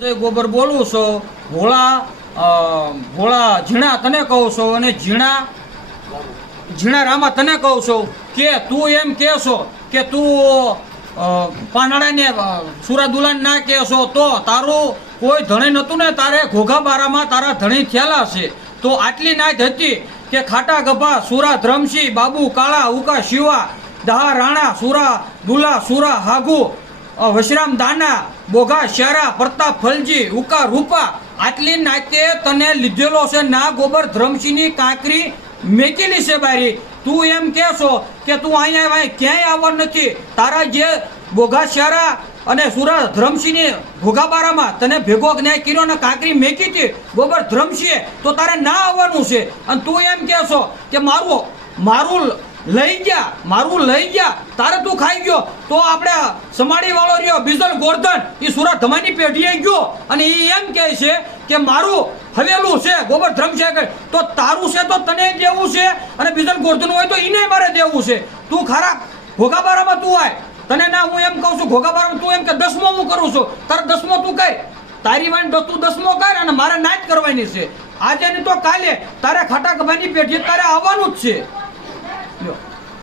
ગોબર બોલું છો ભોળા ભોળા ઝીણા તને કહું છો અને ઝીણા ઝીણા રામા તને કહું છું કે તું એમ કહેશો કે તું અ, સુરા દુલાન ના કહેશો તો તારું કોઈ ધણી નહોતું ને તારે ઘોઘા બારામાં તારા ધણી થયેલા છે. તો આટલી નાચ હતી કે ખાટા ગભા સુરા ધ્રમસિંહ બાબુ કાળા ઉકા શિવા દહા રાણા સુરા દુલા સુરા હાગુ વશરામ દાના, બોઘા શેરા પ્રતાપ ફલજી ઉકા રૂપા, આટલી નાતે તને લીધેલો છે ના ગોબર ધ્રમસિંહની કાંકરી, મેકેલી છે બારી. તું એમ કહેશો કે તું અહીંયા ક્યાંય આવવા નથી. તારા જે બોઘા શેરા અને સુરત ધ્રમસિંહની ભોગાબારામાં તને ભેગો જ્ઞાય કર્યો ને કાંકરી મેકી હતી, ગોબર ધ્રમસિંહે તો તારે ના આવવાનું છે. અને તું એમ કહેશો કે મારું મારું લઈ ગયા, મારું લઈ ગયા. તારે તું ખાઈ ગયો. તો આપણે સમાડી વાળો રહ્યો બિઝલ ગોર્ધન. એ સુરત ધમાની પેઢીએ ગયો. અને એ એમ કહે છે કે મારું હવેલું છે ગોબર ધ્રમ છે તો તારું છે તો તને દેવું છે. અને બિઝલ ગોર્ધન હોય તો એને મારે દેવું છે. તું ખરા ઘોઘાબારામાં તું આય. તને ના હું એમ કહું છું, ઘોઘાબારામાં તું એમ કે દસમો હું કરું છું. તારે દસમો તું કર. તારી વાન તું દસમો કર અને મારે ના જ કરવાની છે. આજે ને તો કાલે તારે ખાટા ગભાની પેઢી તારે આવવાનું જ છે.